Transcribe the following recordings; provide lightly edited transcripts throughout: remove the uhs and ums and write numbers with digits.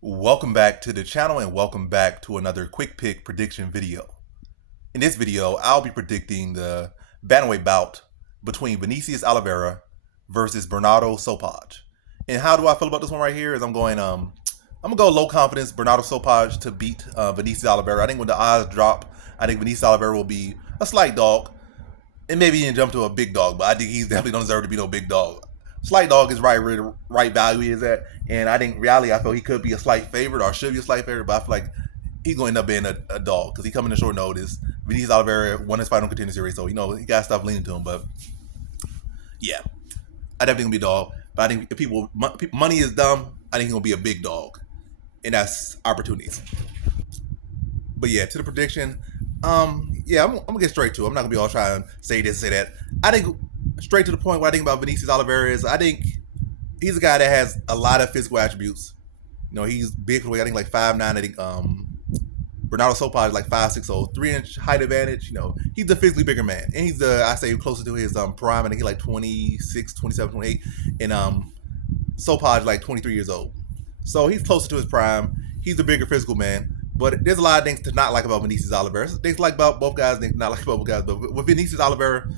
Welcome back to the channel and welcome back to another quick pick prediction video. In this video, I'll be predicting the bantamweight bout between Vinicius Oliveira versus Bernardo Sopaj. And how do I feel about this one right here? I'm gonna go low confidence Bernardo Sopaj to beat Vinicius Oliveira. I think when the odds drop, I think Vinicius Oliveira will be a slight dog and maybe even jump to a big dog, but I think he's definitely don't deserve to be no big dog. Slight dog is right value he is at, and I think reality I feel he could be a slight favorite or should be a slight favorite, but I feel like he's going to end up being a dog because he coming in short notice. Vinicius Oliveira won his fight on contender series, so he got stuff leaning to him. But yeah, I definitely gonna be a dog. But I think if money is dumb, I think he's gonna be a big dog, and that's opportunities. But yeah, to the prediction, yeah, I'm gonna get straight to it. I'm not gonna be all trying to say this, say that. I think straight to the point. What I think about Vinicius Oliveira is I think he's a guy that has a lot of physical attributes. He's big for the way. I think like 5'9". I think Bernardo Sopaj is like 5'6", so 3-inch height advantage. He's the physically bigger man, and he's I say closer to his prime. I think he's like 26, 27, 28, and Sopaj like 23 years old. So he's closer to his prime. He's the bigger physical man. But there's a lot of things to not like about Vinicius Oliveira. Things to like about both guys, things to not like about both guys. But with Vinicius Oliveira,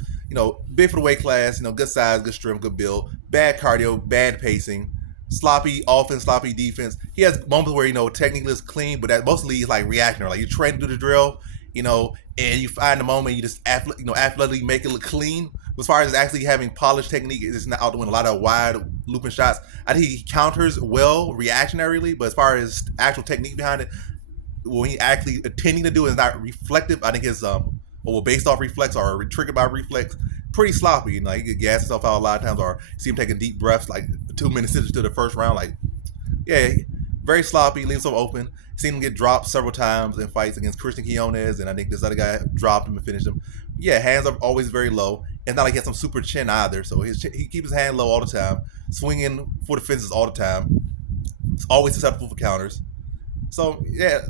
big for the weight class, good size, good strength, good build, bad cardio, bad pacing, sloppy offense, sloppy defense. He has moments where, technically is clean, but that mostly is like reactionary. Like you're trying to do the drill, and you find the moment you just athletically make it look clean. As far as actually having polished technique, it's not out doing a lot of wide looping shots. I think he counters well reactionarily, but as far as actual technique behind it, when he actually intending to do is not reflective. I think his based off reflex or triggered by reflex, pretty sloppy. He can gas himself out a lot of times, or see him taking deep breaths like 2 minutes into the first round. Very sloppy, leaves him open. Seen him get dropped several times in fights against Christian Quiones, and I think this other guy dropped him and finished him. Yeah, hands are always very low. It's not like he has some super chin either, so he keeps his hand low all the time, swinging for the fences all the time. It's always susceptible for counters. So yeah,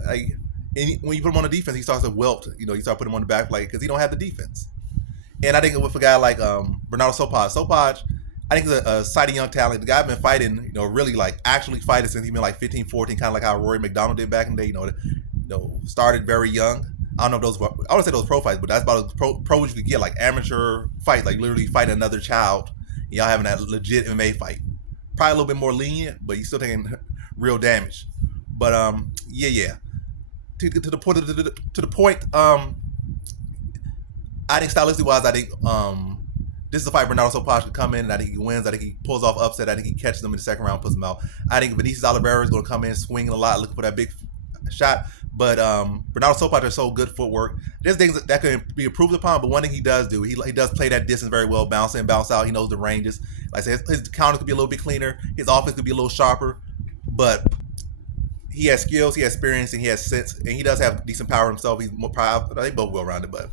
when you put him on the defense, he starts to wilt. You start putting him on the back plate because he don't have the defense. And I think with a guy like Bernardo Sopaj, I think he's a exciting young talent. The guy been fighting, really actually fighting since he's been like 15, 14, kind of like how Rory McDonald did back in the day. Started very young. I don't know if those, I would say those pro fights, but that's about as pro as you could get, like amateur fights, like literally fighting another child. Y'all having that legit MMA fight. Probably a little bit more lenient, but you're still taking real damage. But yeah. To the point. I think stylistically wise, I think this is a fight Bernardo Sopaj could come in, and I think he wins. I think he pulls off upset. I think he catches them in the second round, puts them out. I think Vinicius Oliveira is going to come in swinging a lot, looking for that big shot. But Bernardo Sopaj has so good footwork. There's things that can be improved upon, but one thing he does do, he does play that distance very well, bounce in, bounce out. He knows the ranges. Like I said, his counter could be a little bit cleaner. His offense could be a little sharper, but he has skills, he has experience, and he has sense, and he does have decent power himself. He's more proud. They both well rounded, but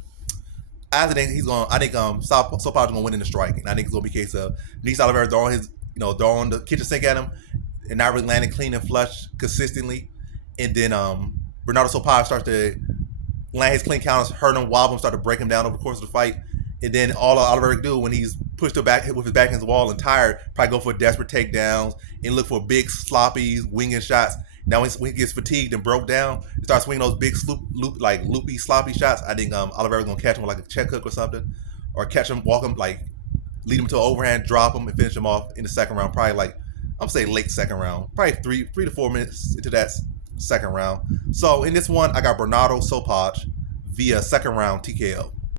I think Sopaj is gonna win in the striking. I think it's gonna be a case of Vinicius Oliveira throwing the kitchen sink at him and not really landing clean and flush consistently, and then Bernardo Sopaj starts to land his clean counters, hurt him, wobble him, start to break him down over the course of the fight, and then all Oliveira can do when he's pushed to back with his back against the wall and tired, probably go for desperate takedowns and look for big sloppy winging shots. Now when he gets fatigued and broke down, he starts swinging those big loopy, sloppy shots. I think Oliveira's gonna catch him with like a check hook or something, or catch him, walk him, lead him to an overhand, drop him, and finish him off in the second round. Probably I'm saying late second round, probably 3 to 4 minutes into that second round. So in this one, I got Bernardo Sopaj via second round TKO.